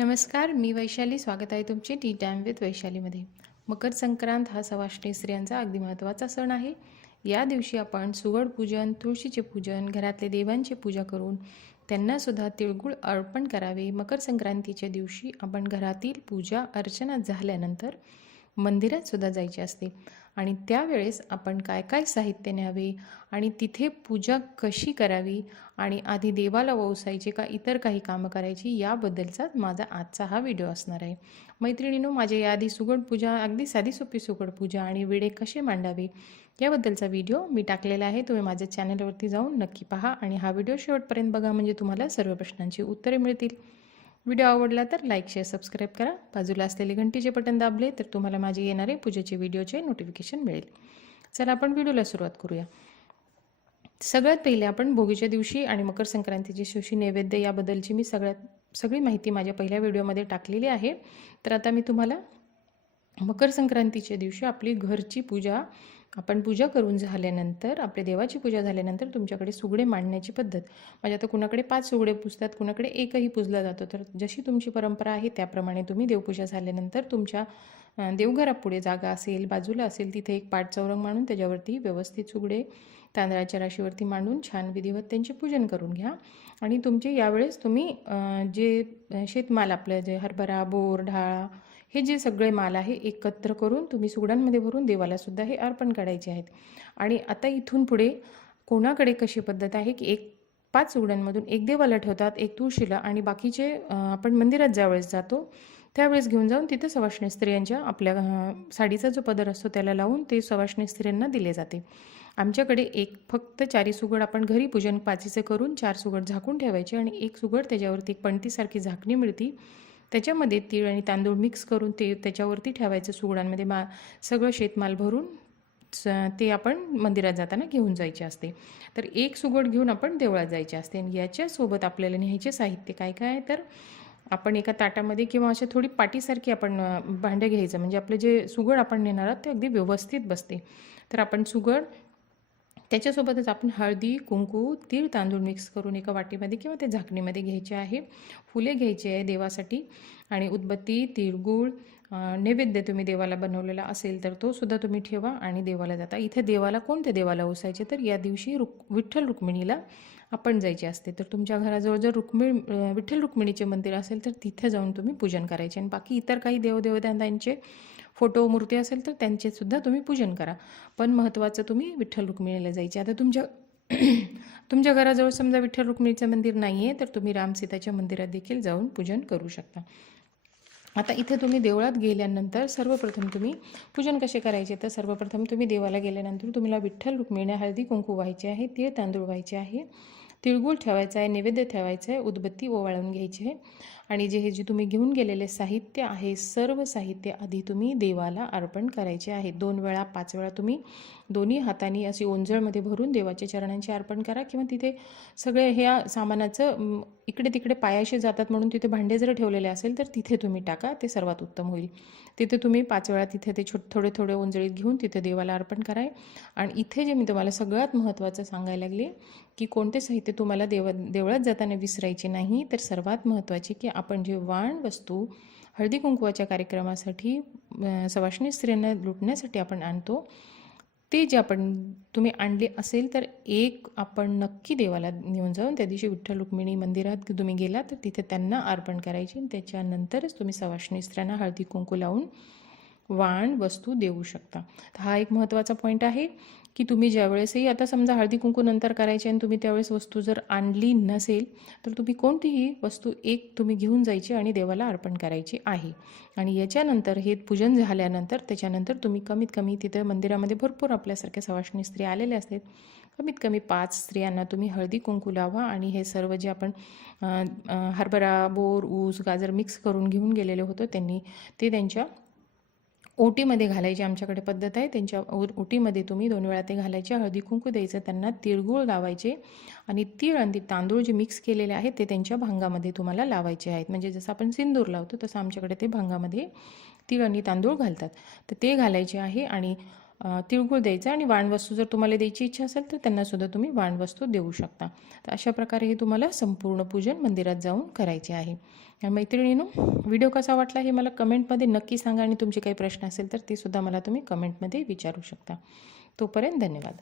नमस्कार मी वैशाली. स्वागत आहे तुमचे टी टाईम विथ वैशालीमध्ये. मकर संक्रांत हा सवाष्णी स्त्रियांचा अगदी महत्त्वाचा सण आहे. या दिवशी आपण सुवडपूजन तुळशीचे पूजन घरातले देवांची पूजा करून त्यांनासुद्धा तिळगुळ अर्पण करावे. मकर संक्रांतीच्या दिवशी आपण घरातील पूजा अर्चना झाल्यानंतर मंदिरात सुद्धा जायचे असते. आणि त्यावेळेस आपण काय काय साहित्य न्यावे आणि तिथे पूजा कशी करावी आणि आधी देवाला वसायचे का इतर काही कामं करायची याबद्दलचा माझा आजचा हा व्हिडिओ असणार आहे. मैत्रिणीनो माझ्या याआधी सुगड पूजा अगदी साधी सोपी सुगड पूजा आणि विडे कसे मांडावे याबद्दलचा व्हिडिओ मी टाकलेला आहे. तुम्ही माझ्या चॅनलवरती जाऊन नक्की पहा आणि हा व्हिडिओ शेवटपर्यंत बघा म्हणजे तुम्हाला सर्व प्रश्नांची उत्तरे मिळतील. व्हिडिओ आवडला तर लाईक शेअर सबस्क्राईब करा. बाजूला असलेले घंटीचे बटन दाबले तर तुम्हाला माझे येणारे पूजेचे व्हिडिओचे नोटिफिकेशन मिळेल. चला आपण व्हिडिओला सुरुवात करूया. सगळ्यात पहिले आपण भोगीच्या दिवशी आणि मकर संक्रांतीच्या दिवशी नैवेद्य याबद्दलची मी सगळ्यात सगळी माहिती माझ्या पहिल्या व्हिडिओमध्ये टाकलेली आहे. तर आता मी तुम्हाला मकर संक्रांतीच्या दिवशी आपली घरची पूजा आपण पूजा करून झाल्यानंतर आपल्या देवाची पूजा झाल्यानंतर तुमच्याकडे सुगडे मांडण्याची पद्धत. म्हणजे आता कुणाकडे पाच सुगडे पुजतात कुणाकडे एकही पुजला जातो तर जशी तुमची परंपरा आहे त्याप्रमाणे तुम्ही देवपूजा झाल्यानंतर तुमच्या देवघरापुढे जागा असेल बाजूला असेल तिथे एक पाठ चौरंग मांडून त्याच्यावरती व्यवस्थित सुगडे तांदळाच्या राशीवरती मांडून छान विधिवत त्यांचे पूजन करून घ्या. आणि तुमचे यावेळेस तुम्ही जे शेतमाल आपलं जे हरभरा बोर ढाळा हे जे सगळे माल आहे एकत्र करून तुम्ही सुगडांमध्ये भरून देवाला सुद्धा हे अर्पण करायचे आहेत. आणि आता इथून पुढे कोणाकडे कशी पद्धत आहे की एक पाच सुगड्यांमधून एक देवाला ठेवतात एक तुळशीला आणि बाकीचे आपण मंदिरात ज्यावेळेस जातो त्यावेळेस घेऊन जाऊन तिथं सवाष्णी स्त्रियांच्या आपल्या साडीचा जो पदर असतो त्याला लावून ते सवाष्णी स्त्रियांना दिले जाते. आमच्याकडे एक फक्त चारी सुगड आपण घरी पूजन पाचीचं करून चार सुगड झाकून ठेवायचे आणि एक सुगड त्याच्यावरती एक पणतीसारखी झाकणी मिळती. त्याच्यामध्ये तीळ आणि तांदूळ मिक्स करून ते त्याच्यावरती ठेवायचं सुगडांमध्ये मा सगळं शेतमाल भरून स- ते आपण मंदिरात जाताना घेऊन जायचे असते. तर एक सुगड घेऊन आपण देवळात जायचे असते. आणि याच्यासोबत आपल्याला न्यायचे साहित्य काय काय आहे? तर आपण एका ताटामध्ये किंवा अशा थोडी पाटीसारखी आपण भांडं घ्यायचं. म्हणजे आपलं जे सुगड आपण नेणार आहोत ते अगदी व्यवस्थित बसते. तर आपण सुगड त्याच्यासोबतच आपण हळदी कुंकू तीळ तांदूळ मिक्स करून एका वाटीमध्ये किंवा त्या झाकणीमध्ये घ्यायचे आहे. फुले घ्यायची आहे देवासाठी आणि उदबत्ती तिळगुळ नैवेद्य तुम्ही देवाला बनवलेला असेल तर तो सुद्धा तुम्ही ठेवा आणि देवाला जाता. इथे देवाला कोणत्या देवाला ओसायचे? तर या दिवशी रुक विठ्ठल रुक्मिणीला आपण जायचे असते. तर तुमच्या घराजवळ जर रुक्मिण विठ्ठल रुक्मिणीचे मंदिर असेल तर तिथे जाऊन तुम्ही पूजन करायचे. आणि बाकी इतर काही देवदेवतांचे फोटो मूर्ती असेल तर त्यांचेसुद्धा तुम्ही पूजन करा. पण महत्त्वाचं तुम्ही विठ्ठल रुक्मिणीला जायचे. आता तुमच्या तुमच्या घराजवळ समजा विठ्ठल रुक्मिणीचं मंदिर नाही आहे तर तुम्ही रामसीताच्या मंदिरात देखील जाऊन पूजन करू शकता. आता इथे तुम्ही देवळात गेल्यानंतर सर्वप्रथम तुम्ही पूजन कसे करायचे? तर सर्वप्रथम तुम्ही देवाला गेल्यानंतर तुम्हाला विठ्ठल रुक्मिणी हळदी कुंकू व्हायचे आहे तीळ तांदूळ व्हायचे आहे. तिळगुळ ठेवायचा आहे नैवेद्य ठेवायचं आहे उदबत्ती ओवाळून घ्यायची आहे. आणि जे हे जे तुम्ही घेऊन गेलेले साहित्य आहे सर्व साहित्य आधी तुम्ही देवाला अर्पण करायचे आहे. दोन वेळा पाच वेळा तुम्ही दोन्ही हाताने अशी ओंजळमध्ये भरून देवाच्या चरणांचे अर्पण करा किंवा तिथे सगळे ह्या सामानाचं इकडे तिकडे पायाशी जातात म्हणून तिथे भांडे जर ठेवलेले असेल तर तिथे तुम्ही टाका ते सर्वात उत्तम होईल. तिथे तुम्ही पाच वेळा तिथे ते छोट थोडे थोडे ओंजळीत घेऊन तिथे देवाला अर्पण कराय. आणि इथे जे मी तुम्हाला सगळ्यात महत्त्वाचं सांगायला लागले की कोणते साहित्य तुम्हाला देव देवळात जाताना विसरायचे नाही तर सर्वात महत्त्वाचे की आपण जे वाण वस्तू हळदी कुंकवाच्या कार्यक्रमासाठी अं, सवाष्णी स्त्रियांना लुटण्यासाठी आपण आणतो ते जे आपण तुम्ही आणले असेल तर एक आपण नक्की देवाला नेऊन जाऊन त्या दिवशी विठ्ठल रुक्मिणी मंदिरात तुम्ही गेला तर तिथे त्यांना अर्पण करायची त्याच्यानंतरच तुम्ही सवाष्णी स्त्रियांना हळदी कुंकू लावून वाण वस्तू देऊ शकता. तर हा एक महत्त्वाचा पॉईंट आहे की तुम्ही ज्यावेळेसही आता समजा हळदी कुंकू नंतर करायचे आणि तुम्ही त्यावेळेस वस्तू जर आणली नसेल तर तुम्ही कोणतीही वस्तू एक तुम्ही घेऊन जायची आणि देवाला अर्पण करायची आहे. आणि याच्यानंतर हे पूजन झाल्यानंतर त्याच्यानंतर तुम्ही कमीत कमी तिथं मंदिरामध्ये भरपूर आपल्यासारख्या सवाष्णी स्त्रिया आलेल्या असतात. कमीत कमी पाच स्त्रियांना तुम्ही हळदी कुंकू लावा आणि हे सर्व जे आपण हरभरा बोर ऊस गाजर मिक्स करून घेऊन गेलेले होतो त्यांनी ते त्यांच्या ओटीमध्ये घालायची आमच्याकडे पद्धत आहे. त्यांच्या ओ ओटीमध्ये तुम्ही दोन वेळा ते घालायचे. हळदी कुंकू द्यायचं त्यांना तिळगुळ लावायचे आणि तीळ आणि ते तांदूळ जे मिक्स केलेले आहेत ते त्यांच्या भांगामध्ये तुम्हाला लावायचे आहेत. म्हणजे जसं आपण सिंदूर लावतो तसं आमच्याकडे ते भांगामध्ये तीळ आणि तांदूळ घालतात. तर ते घालायचे आहे आणि तिळगुळ द्यायचं आणि वाणवस्तू जर तुम्हाला द्यायची इच्छा असेल तर त्यांनासुद्धा तुम्ही वाणवस्तू देऊ शकता. तर अशा प्रकारे हे तुम्हाला संपूर्ण पूजन मंदिरात जाऊन करायचे आहे. मैत्रिणीनो व्हिडिओ कसा वाटला हे मला कमेंटमध्ये नक्की सांगा आणि तुमचे काही प्रश्न असेल तर ते सुद्धा मला तुम्ही कमेंटमध्ये विचारू शकता. तोपर्यंत धन्यवाद.